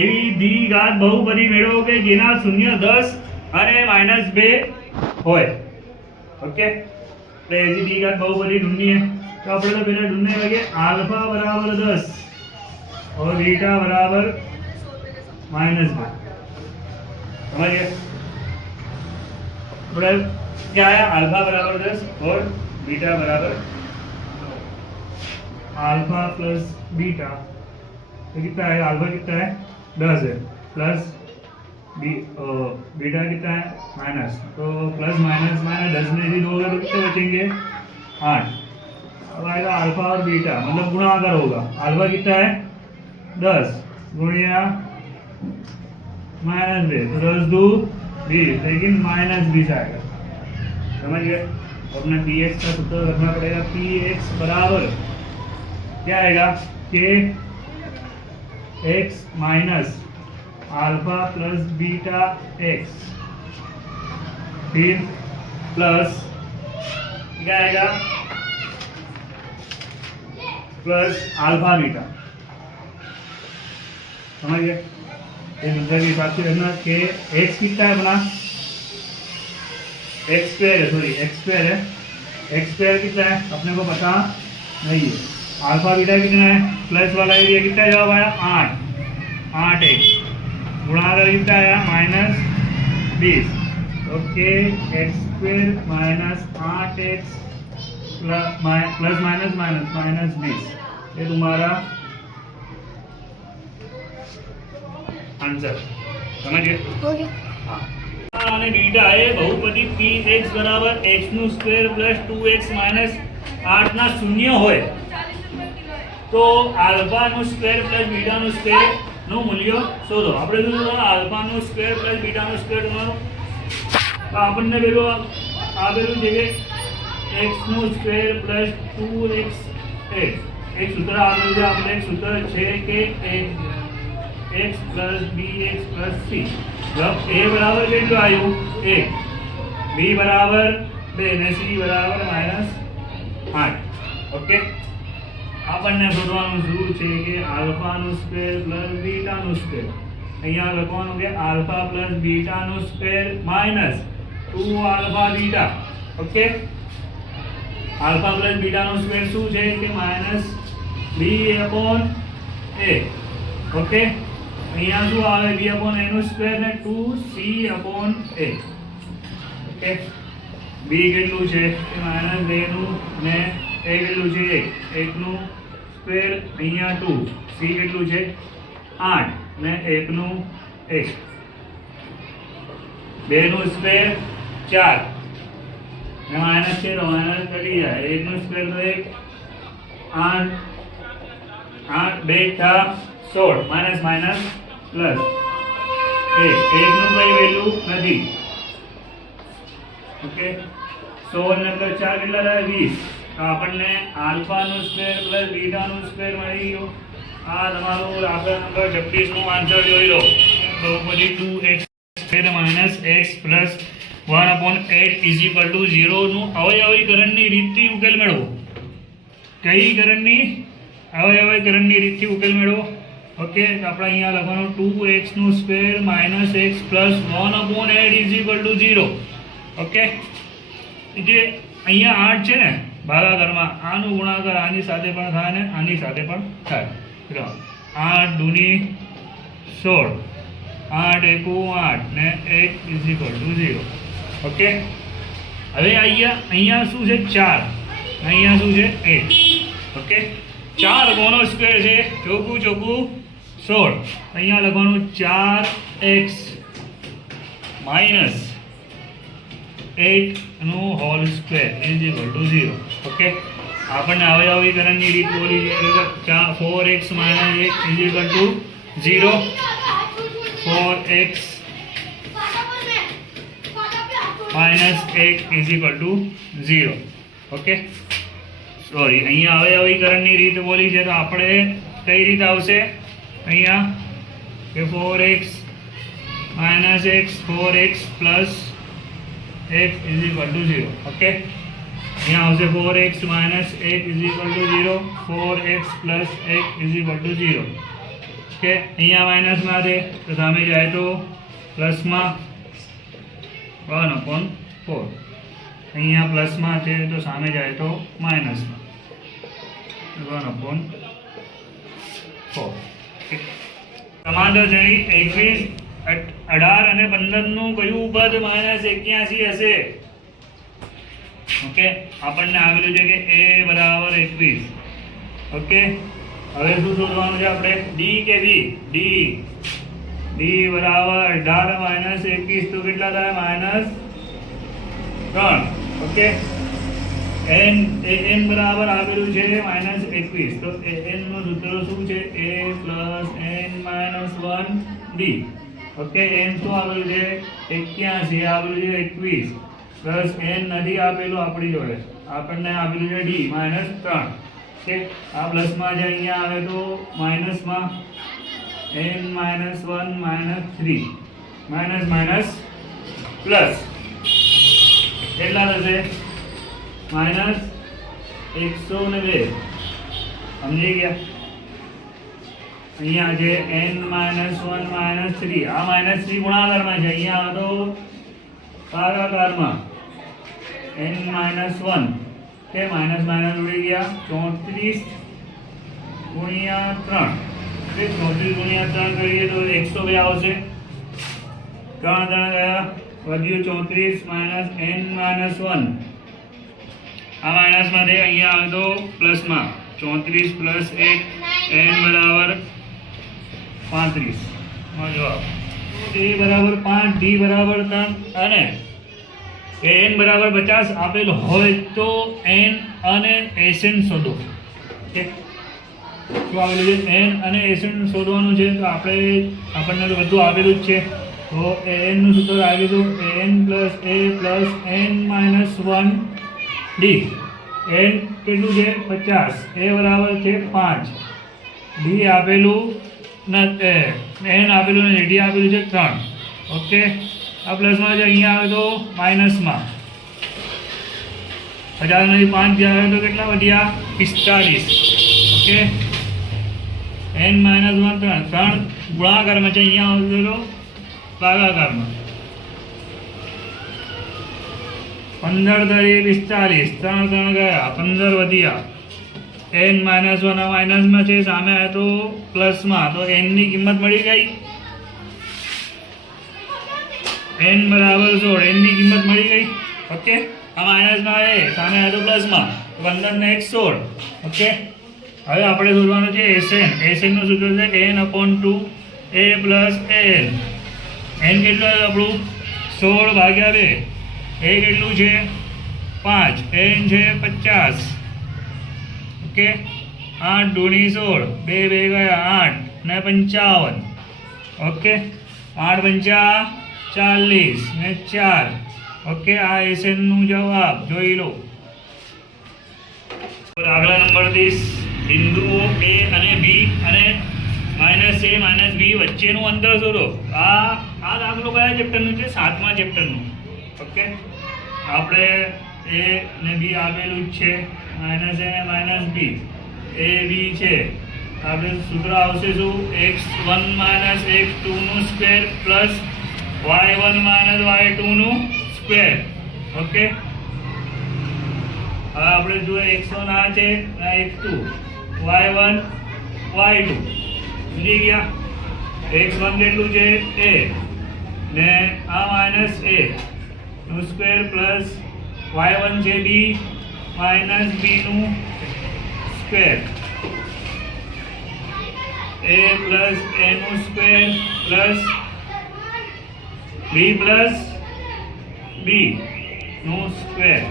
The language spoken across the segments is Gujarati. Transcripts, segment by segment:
એવી દ્વિઘાત બહુપદી મેળવો કે જેના શૂન્ય 10 અને -2 હોય. ઓકે, એટલે એવી દ્વિઘાત બહુપદી ઢૂંढनी है तो આપણે તો પહેલા ઢूंढने लगे अल्फा बराबर 10 और बीटा बराबर -2. समझिए क्या है अल्फा बराबर 10 और बीटा बराबर अल्फा प्लस बीटा तो कितना है अल्फा कितना है 10 है प्लस बीटा कितना है माइनस तो प्लस माइनस माइनस 10 में भी 2 तो कितने बचेंगे 8. अब आएगा अल्फा और बीटा मतलब गुणाकार होगा. अल्फा कितना है 10 गुणिया -2 तो 10 2 20 लेकिन -20 आएगा. समझ गए. अपने px का सूत्र रखना पड़ेगा. px बराबर क्या आएगा के x minus alpha plus beta x फिर प्लस क्या आएगा प्लस अल्फा बीटा. समझ गए. ये मुद्दा के हिसाब से रखना कि x कितना है अपना x स्क्वायर है सॉरी x स्क्वायर है. x स्क्वायर कितना है अपने को पता नहीं है. अल्फा बीटा कितना है प्लस वाला एरिया कितना जवाब आया 8x गुणाकार कितना आया -20. Okay x square minus 8x plus minus minus -20 ये तुम्हारा आंसर. समझिए. हाँ અને બીટા એ બહુપદી px બરાબર x નું સ્ક્વેર પ્લસ 2x માઈનસ 8 ના શૂન્ય હોય તો આલ્ફા નું સ્ક્વેર પ્લસ બીટા નું સ્ક્વેર નું મૂલ્ય શોધો. આપણે જોયું આલ્ફા નું સ્ક્વેર પ્લસ બીટા નું સ્ક્વેર તમારો તો આપણને પેલું આપેલું છે કે x નું સ્ક્વેર પ્લસ 2x એક સૂત્ર આપેલું છે. આપણે એક સૂત્ર છે કે x plus bx plus c जब a बराबर કેટલું આવ્યું 1 b बराबर 2 અને c बराबर -8. ઓકે આપણને શોધવાનું શું છે કે આલ્ફા નું સ્ક્વેર પ્લસ બીટા નું સ્ક્વેર. અહીંયા લખવાનું કે આલ્ફા પ્લસ બીટા નું square minus 2 alpha beta. Okay alpha plus beta નું સ્ક્વેર શું છે કે -b/a. ઓકે અહીંયા શું આવે b/a નું સ્ક્વેર ને 2c/a. ઓકે b કેટલું છે કે -2 નું ને a કેટલું છે 1 નું સ્ક્વેર અહીંયા 2 c કેટલું છે 8 ને 1 નું 1 2 નું સ્ક્વેર 4 ને માઈનસ છે તો માઈનસ કરી જાય 1 નું સ્ક્વેર તો 1 8 2 था 16 माइनस माइनस प्लस 1 નું કઈ વેલ્યુ નથી. ઓકે 16 ને પ્લસ 4 કેટલા થાય 20. તો આપણને આલ્ફા નું સ્ક્વેર પ્લસ બીટા નું સ્ક્વેર મળી ગયો. આ તમારો દાખલા નંબર 26 નું આન્સર જોઈ લો. બહુપદી 2x square minus x plus 1/8 0 નું અવયવીકરણની રીતથી ઉકેલ મેળવો. કઈ કરણની અવયવીકરણની રીતથી ઉકેલ મેળવો. ઓકે તો આપણે અહીંયા લખવાનું 2x નું square minus x plus 1/8 0. Okay જે અહીંયા 8 છે ને ભાગાકારમાં આનું ગુણાકાર આની સાથે પણ થાય ને આની સાથે પણ થાય. 8 દૂની 16 8 એકુ 8 ને 1 0. ઓકે હવે અહીંયા શું છે 4 અહીંયા શું છે 1. ઓકે 4 કોનો સ્ક્વેર છે ચોખ્ખું 16. અહીંયા લખવાનું 4x માઈનસ 8 નું હોલ સ્ક્વેર = 0. ઓકે આપણને અવયવીકરણની રીત બોલી છે 4x minus 1 = 0. 4x minus 1 = 0. Okay sorry અહીંયા અવયવીકરણની રીત બોલી છે તો આપણે કઈ રીત આવશે અહીંયા કે 4x minus x 4x plus x = 0. Okay यहाँ આવશે 4x - 1 = 0 4x + 1 = 0. ઓકે, અહીંયા માઇનસમાં છે તો સામે જાય તો પ્લસમાં 1/4. અહીંયા પ્લસમાં છે તો સામે જાય તો માઇનસમાં 1/4. સમાંતર શ્રેણી 21, 18 અને 15 નું કયું પદ -81 હશે? ઓકે, આપણને આવેલું છે કે a બરાબર 21. ઓકે, હવે શું શોધવાનું છે આપણે? ડી કે બી? ડી બરાબર 18 - 21 તો કેટલા થાય? -3. ઓકે, n બરાબર આવેલું છે -21 તો n નું સૂત્ર શું છે? a + n - 1 d. Okay, n શું આવેલું છે? 81 આવેલું છે 21 પ્લસ n નથી આપેલું આપણી જોડે, આપણને આપેલું છે d -3. ઓકે, આ પ્લસમાં છે, અહીંયા આવે તો માઇનસમાં n - 1 - 3 માઇનસ પ્લસ કેટલા થશે? -102. સમજી ગયા? અહીંયા છે n - 1 - 3. આ -3 ગુણાકારમાં છે, અહીંયા તો ભાગાકારમાં n - 1 કે માઇનસ ઉડી ગયા 34 × 3. 34 × 3 કરીએ તો 102 આવશે. 3 ગયા, વધ્યું 34 - n - 1. આ માઇનસમાંથી અહીંયા આવે તો પ્લસમાં 34 + 1 n બરાબર 35. જવાબ a બરાબર 5, d બરાબર 3 અને n બરાબર 50 આપેલ હોય તો n અને Sn શોધો. શું આવેલું છે? n અને Sn શોધવાનું છે. તો આપણને તો બધું આવેલું જ છે. તો an નું સૂત્ર આવી ગયું, an + a + n - 1 d. n કેટલું છે? 50. a બરાબર છે 5. d આપેલું નથી, n આપેલું નથી, d આપેલું છે 3. ઓકે, આ પ્લસમાં છે, અહીંયા આવે તો માઇનસમાં 50 માંથી 5 જાય તો કેટલા વધ્યા? 45. ઓકે, n - 1 3 ગુણાકારમાં છે, અહીંયા આવે તો ભાગાકારમાં 15 × 45. 3 ગયા, 15 વધ્યા. n - 1 આ માઇનસમાં છે, સામે આવે તો પ્લસમાં, તો n ની કિંમત મળી ગઈ. n બરાબર 16, n ની કિંમત મળી ગઈ. ઓકે, આ માઇનસમાં આવે, સામે આવે તો પ્લસમાં, 15 ને 1 16. ઓકે, હવે આપણે શોધવાનું છે Sn. Sn નું સૂત્ર છે n/2 a + an. n કેટલું આવે આપણું? 16 ભાગ્યા 2. a કેટલું છે? 5. n છે 50. ઓકે, 8 × 16, 2 ગયા 8 ને 55. ઓકે, 8 × 5 = 40 ને 4. ઓકે, આ Sn નું જવાબ જોઈ લો. આગલા નંબર 30, બિંદુઓ a અને b અને -a - b વચ્ચેનું અંતર શોધો. આ દાખલો કયા ચેપ્ટરનું છે? 7મા ચેપ્ટરનું. ઓકે, આપણે a ને b આપેલું જ છે, -a અને -b. a b છે, આપણે સૂત્ર આવશે શું? x1 - x2 નું સ્ક્વેર પ્લસ y1 - y2 નું સ્ક્વેર. ઓકે, હવે આપણે જોઈએ x1 આ છે, આ x2, y1 y2. સમજી ગયા? x1 કેટલું છે? a ને આ -a નું સ્ક્વેર પ્લસ y1 છે b - b નું સ્ક્વેર. a + a નું સ્ક્વેર પ્લસ b + b નું સ્ક્વેર.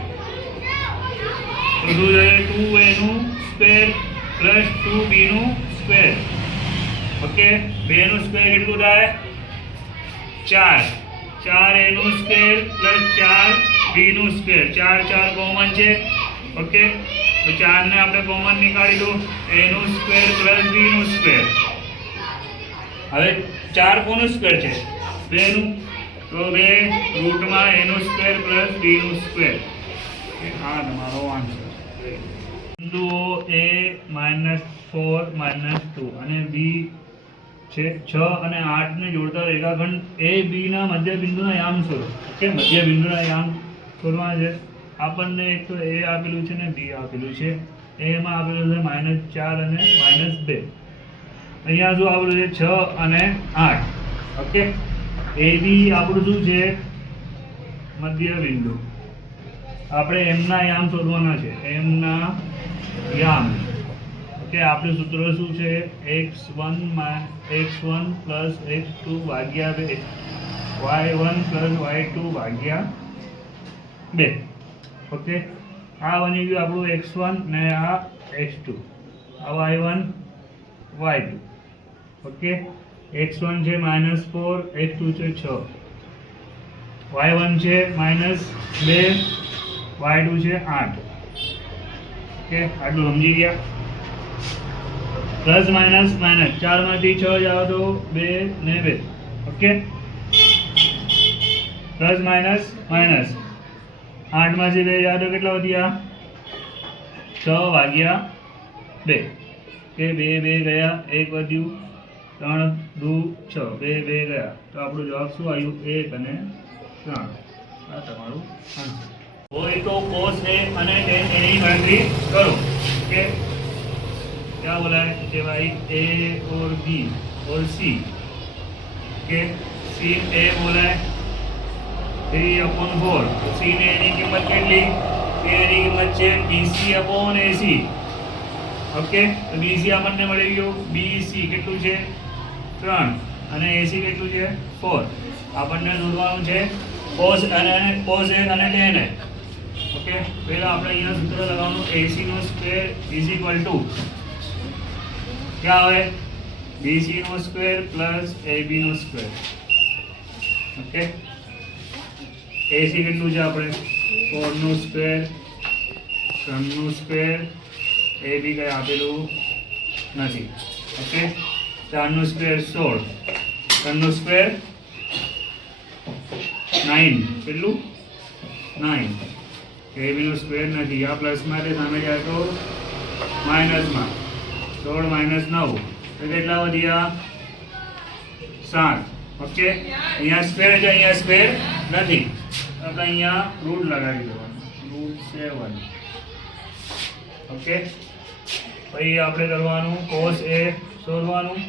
તો શું થાય? 2a નું સ્ક્વેર પ્લસ 2b નું સ્ક્વેર. ઓકે, 2 નું સ્ક્વેર કેટલું થાય? 4. 4a નું સ્ક્વેર પ્લસ 4b નું સ્ક્વેર. 4 કોમન છે. ઓકે, તો 4 ને આપણે કોમન નીકાળી દો. a નું સ્ક્વેર પ્લસ b નું સ્ક્વેર. હવે 4 કોનું સ્ક્વેર છે? 2 નું. તો 2 રૂટમાં a નું સ્ક્વેર પ્લસ b નું સ્ક્વેર. આ તમારો આન્સર. બિંદુઓ a -4 - 2 અને b 6 અને 8 ને જોડતા રેખાખંડ એ બી ના મધ્ય બિંદુના યામ શોધો. ઓકે, મધ્ય બિંદુના યામ શોધવાના છે. આપણને એક તો એ આપેલું છે ને બી આપેલું છે. એમાં આપેલું છે -4 અને -2. અહીંયા શું આપેલું છે 6 અને 8. ઓકે, એ બી આપણું શું છે મધ્ય બિંદુ. આપણે એમના યામ શોધવાના છે, એમના યામ. ઓકે, આપણું સૂત્ર શું છે x1 plus x2 ભાગ્યા 2 y1 plus y2 ભાગ્યા 2. ઓકે, આ બની ગયું આપણું x1 ને આ x2, આ y1 y2. ઓકે, x1 છે -4, x2 છે 6, y1 છે -2, y2 છે 8. ઓકે, આટલું સમજી ગયા. પ્લસ માઇનસ માઇનસ 4 માંથી 6 જાવ તો 2 ને 2. ઓકે, પ્લસ માઇનસ માઇનસ 8 માંથી 2 જાવ તો કેટલા વધ્યા 6 ભાગ્યા 2. કે 2 2 ગયા, 1 વધ્યું, 3 2 6, 2 2 ગયા. તો આપણો જવાબ શું આવ્યું 1 અને 3. આ તમારું આન્સર હોય તો cos A અને tan A ની ગણતરી કરો. ઓકે, क्या बोला है कि भाई A और B और C के sin A बोला है 3/4. तो sin A ની કિંમત કેટલી? એની કિંમત છે BC/AC. ઓકે, તો BC આપણને મળી ગયું. BC કેટલું છે 3 અને AC કેટલું છે 4. આપણને શોધવાનું છે cos A અને tan A. ઓકે, પહેલા આપણે અહીંયા સૂત્ર લગાવવાનું AC નો સ્ક્વેર ઇઝ ઇક્વલ ટુ क्या है BC નો સ્ક્વેર પ્લસ AB નો સ્ક્વેર. ઓકે, AC કેટલું છે આપણે 4 નો સ્ક્વેર, 3 નો સ્ક્વેર, AB કઈ આપેલું નથી. ઓકે, 4 નો સ્ક્વેર 16, 3 નો સ્ક્વેર 9, કેટલું 9. AB નો સ્ક્વેર નથી. આ પ્લસ માટે સામે જાય તો માઇનસમાં 16 - 9 તો કેટલા વધ્યા 7. ઓકે, અહીંયા સ્ક્વેર છે, અહીંયા સ્ક્વેર નથી. આપણે અહીંયા રૂટ લગાવી દેવાનું, √7. ઓકે, પછી આપણે કરવાનું cos A શોધવાનું.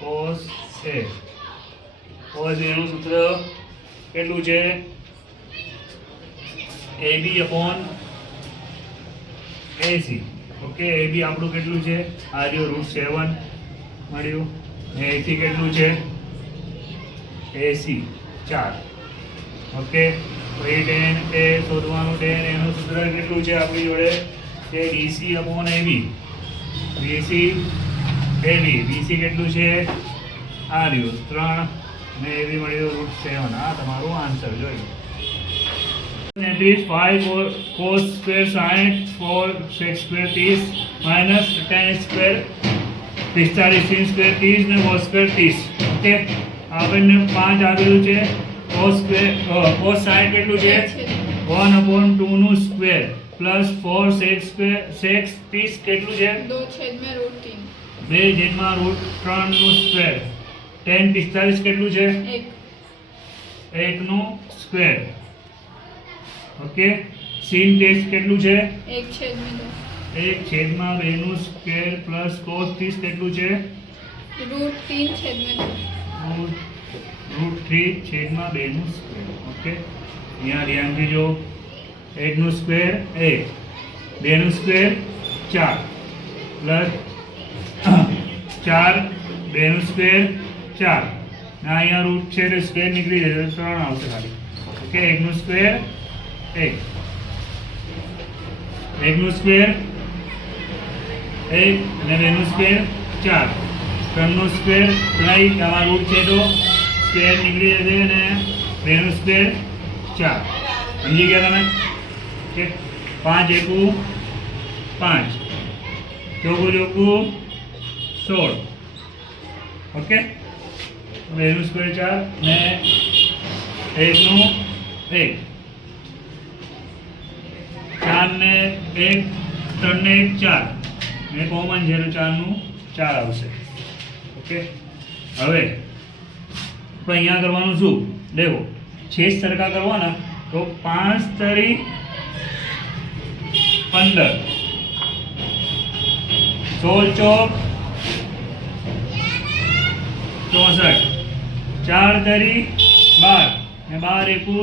cos A નું સૂત્ર કેટલું છે AB/AC. ઓકે, એ બી આપણું કેટલું છે આ રહ્યું √7 મળ્યું. ને AC કેટલું છે AC 4. ઓકે, તો એ tan A શોધવાનું. tan A નું સૂત્ર કેટલું છે આપણી જોડે છે BC/AB. BC AB, BC કેટલું છે આ રહ્યું 3 ને AB મળ્યું √7. આ તમારું આન્સર જોઈ. That is 5 cos square sin 4 sec square 30 minus tan square 45 sin square 30 ને cos square 30. ઓકે, આપણને 5 આવેલું છે. cos sin કેટલું છે 1/2 નું square plus 4 sec square sec 30 કેટલું છે 2/√3 નું સ્ક્વેર. tan 45 કેટલું છે 1 નું સ્ક્વેર. ઓકે, sin ટેસ્ટ કેટલું છે 1/2 નું સ્ક્વેર પ્લસ cos 30 કેટલું છે √3/2 નું સ્ક્વેર. ઓકે, અહીંયા ધ્યાન દેજો. 1 નું સ્ક્વેર 1, 2 નું સ્ક્વેર 4 પ્લસ 4 2 નું સ્ક્વેર 4 ને અહીંયા રૂટ છે એટલે સ્ક્વેર નીકળી જશે 3 આવશે ખાલી. ઓકે, 1 નું સ્ક્વેર 1, 1 નું સ્ક્વેર 1 અને 2 નું સ્ક્વેર 4, 3 નું સ્ક્વેર નહીં, આમાં રૂટ છે તો સ્ક્વેર નીકળી જશે અને 2 નું સ્ક્વેર 4. સમજી ગયા તમે? ઓકે, 5 એકુ 5, ચોકુ 16. ઓકે, 2 નું સ્ક્વેર 4 ને 1 નું 1, 4 ને 1, 3 ને 1 4 ને કોમન છે તો 4 નું 4 આવશે. ઓકે, હવે તો અહીંયા કરવાનું શું, દેખો છેદ સરખા કરવાના તો 5 તરી 15, 16 ચોક 64, 4 તરી 12 ને 12 એકુ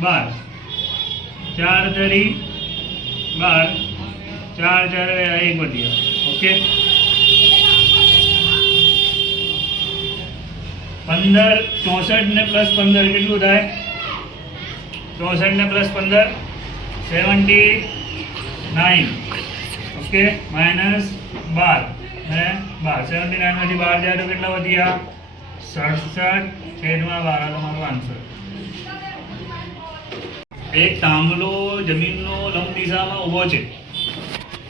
12, 4 તરી 12, 4 4 1 વધી ગયા. ઓકે, 15 64 ને પ્લસ 15 કેટલું થાય, 64 ને પ્લસ 15 79. ઓકે, માઇનસ 12 ને 12, 79 માંથી 12 જાય તો કેટલા વધ્યા, 67 છેદમાં 12 તમારો આન્સર. એક થાંભલો જમીનનો લંબ દિશામાં ઊભો છે.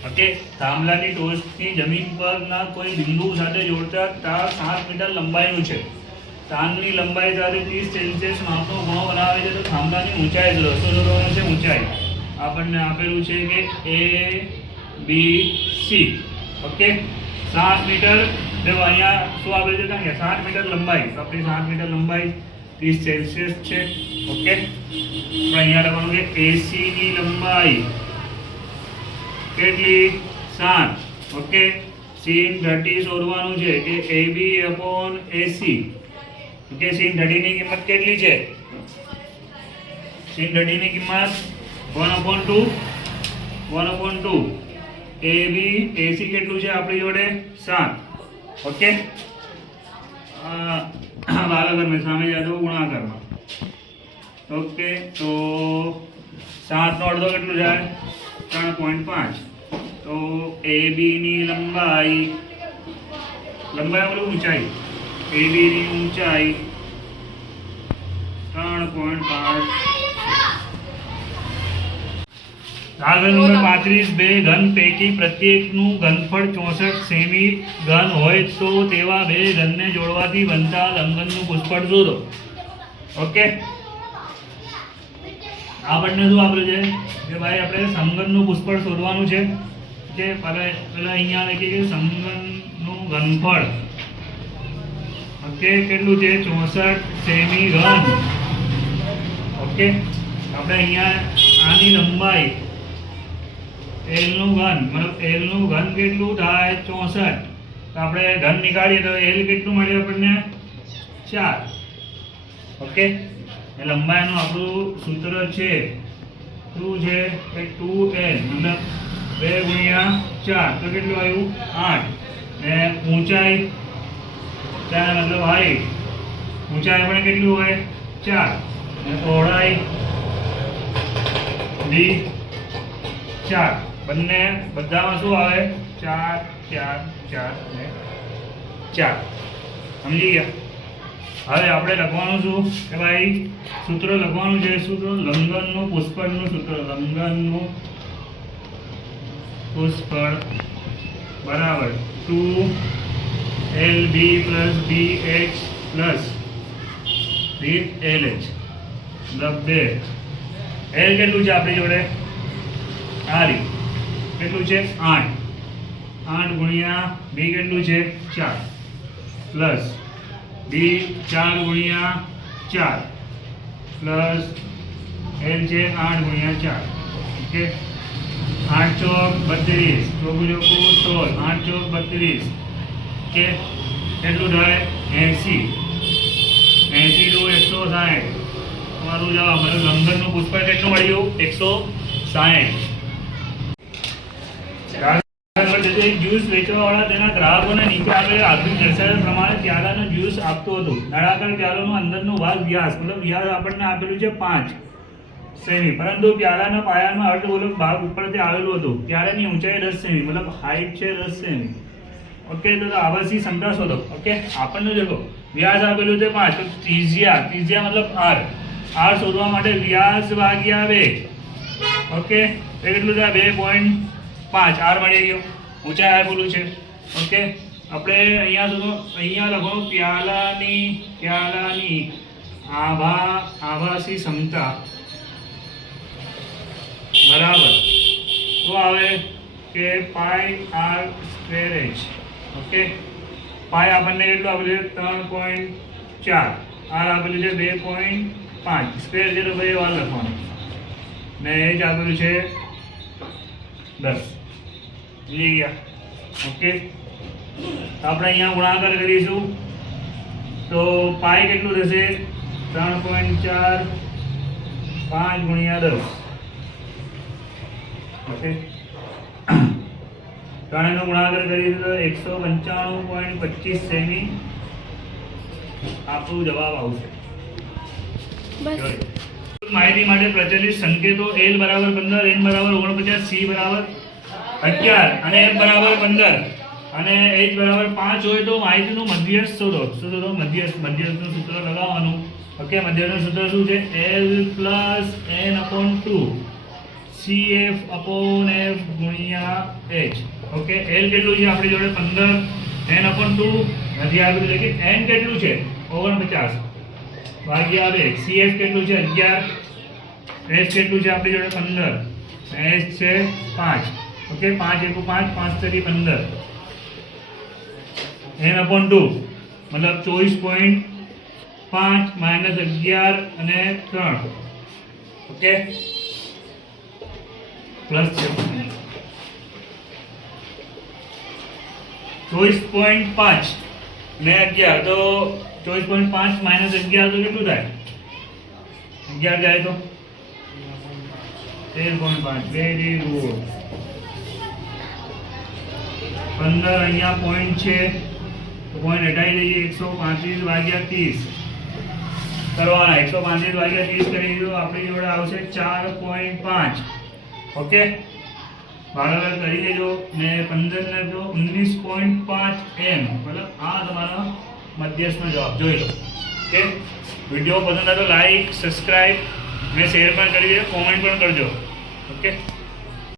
ઓકે, થાંભલાની ટોચથી જમીન પરના કોઈ બિંદુ સાથે જોડતા તાર 7 મીટર લંબાઈનું છે. તારની લંબાઈ સાથે 30 સેલ્સિયસ માપનો ખૂણો બનાવે છે. તો થાંભલાની ઊંચાઈ રસ્તો શોધવાનો છે. ઊંચાઈ આપણને આપેલું છે કે A B C. Okay, 7 metre, જો અહીંયા શું આપેલું છે કે 7 મીટર લંબાઈ, તો આપણી 7 મીટર લંબાઈ 30 સેલ્સિયસ છે. ઓકે, તો અહીંયા લખવાનું કે AC ની લંબાઈ કેટલી, 7. ઓકે, sin 30 શોધવાનું છે કે AB upon AC. Okay, sin 30 ની કિંમત કેટલી છે, sin 30 ની કિંમત 1/2, 1/2. AB AC કેટલું છે આપણી જોડે, 7. ઓકે, બારાબર મેં સામે જાતો ગુણાકારમાં. ઓકે, તો 7 નો અડધો કેટલું જાય, 3.5. તો AB ની લંબાઈ બોલું ઊંચાઈ, AB ની ઊંચાઈ 3.5. દાખલા નંબર 35, બે ઘન પૈકી પ્રત્યેકનું ઘનફળ 64 સેમી ઘન હોય તો તેવા બે ઘનને જોડવાથી બનતા લંબઘનનું પુષ્કળ શોધો. ઓકે, આપણને શું આપેલું છે કે ભાઈ આપણે સમઘનનું પુષ્કળ શોધવાનું છે. કે પહેલા અહીંયા લખીએ કે સમઘનનું ઘનફળ. ઓકે, કેટલું છે, 64 સેમી ઘન. ઓકે, આપણે અહીંયા આની લંબાઈ L નું ઘન, મતલબ L નું ઘન કેટલું થાય, 64. તો આપણે ઘન નીકાળીએ તો L કેટલું મળે આપણને, 4. ઓકે, એ લંબાઈનું આપણું સૂત્ર છે શું છે, 2L મતલબ 2 ગુણ્યા 4 તો કેટલું આવ્યું, 8. ને ઊંચાઈ ત્યાં મતલબ હાઈટ, ઊંચાઈ આપણે કેટલું હોય, 4. ને પહોળાઈ D 4. બંને બધામાં શું આવે, 4 4 4 ને 4. સમજી ગયા. હવે આપણે લખવાનું શું કે ભાઈ સૂત્ર લખવાનું છે. સૂત્ર લંબઘનનું પુષ્કળનું સૂત્ર, લંબઘનનું પુષ્કળ બરાબર 2LB + BH + LH. મતલબ 2 L કેટલું છે આપણી જોડે, આ રીત કેટલું છે, 8. 8 ગુણ્યા B કેટલું છે, 4 પ્લસ B 4 ગુણ્યા 4 પ્લસ L છે 8 ગુણ્યા 4. ઓકે, 8 ચોક 32, ચોકું ચોકું 16, 8 ચોક 32. ઓકે, કેટલું થાય, 80. 80 નું 160. તમારું જવાબ મતલબ લંબઘનનું પુષ્કળ કેટલું મળ્યું, 160. જ્યુસ વેચવાવાળા તેના ગ્રાહકોને નીચે આપેલા આકૃતિ દર્શાવ્યા પ્રમાણે પ્યાલાનો જ્યુસ આપતો હતો. નળાકાર પ્યાલાનો અંદરનો ભાગ વ્યાસ, મતલબ વ્યાસ આપણને આપેલું છે 5 સેમી, પરંતુ પ્યાલાના પાયામાં અર્ધગોલક ભાગ ઉપરથી આવેલો હતો. પ્યાલાની ઊંચાઈ 10 સેમી, મતલબ હાઈટ છે 10 સેમી. ઓકે, તો આવાસી ક્ષમતા શોધો. ઓકે, આપણને દેખો વ્યાસ આપેલું છે 5, તો ત્રિજ્યા મતલબ r શોધવા માટે વ્યાસ ભાગ્યા 2. ઓકે, એ કેટલું થાય, 2.5. r મળી ગયો. ઊંચાઈ આપેલું છે. ઓકે, આપણે અહીંયા લખો પ્યાલાની આભાસી ક્ષમતા બરાબર શું આવે કે πr²h. ઓકે, પાય આપણને કેટલું આપેલું છે 3.4, આર આપેલું છે 2.5, સ્ક્વેર છે તો ભાઈ વાર લખવાનું, ને એ જ આપેલું છે 10. સમજી ગયા? ઓકે, તો આપણે અહીંયા ગુણાકાર કરીશું તો પાય કેટલું થશે 3.4 5 ગુણ્યા 10. ઓકે, ત્રણનો ગુણાકાર કરીશું તો 195.25 સેમી આપણો જવાબ આવશે. માહિતી માટે પ્રચલિત સંકેતો L બરાબર 15, N બરાબર 49, C બરાબર 11 અને M બરાબર 15 અને H બરાબર 5 હોય તો માહિતીનું મધ્યસ્થ શોધો. શું શોધો? મધ્યસ્થનું સૂત્ર લગાવવાનું. ઓકે, મધ્યસ્થનું સૂત્ર શું છે? L plus N/2 CF upon F ગુણ્યા H. ઓકે, L કેટલું છે આપણી જોડે 15, N/2 નથી આપ્યું એટલે કે N કેટલું છે 49 ભાગ્યા 2, CF કેટલું છે 11, H કેટલું છે આપણી જોડે 15, H છે 5. ઓકે, 5 × 5 5 × 15, N/2 મતલબ 24.5 માઇનસ 11 અને 3. ઓકે, પ્લસ છે 24.5 ને 11 તો 24.5 માઇનસ 11 તો કેટલું થાય? 11 જાય તો 13.5. Very good. 15 અહીંયા પોઈન્ટ છે તો પોઈન્ટ હટાવી દઈએ. 135 ભાગ્યા 30 કરવાના. 135 ભાગ્યા 30 કરી દો, આપણી જોડે આવશે 4.5. ઓકે, ભાગાકાર કરી લેજો ને 15 ને જો 19.5 એમ, મતલબ આ તમારો મધ્યસ્થનો જવાબ જોઈ લો. ઓકે, વિડીયો પસંદ આવે તો લાઈક, સબસ્ક્રાઇબ ને શેર પણ કરી દેજો, કોમેન્ટ પણ કરજો. ઓકે.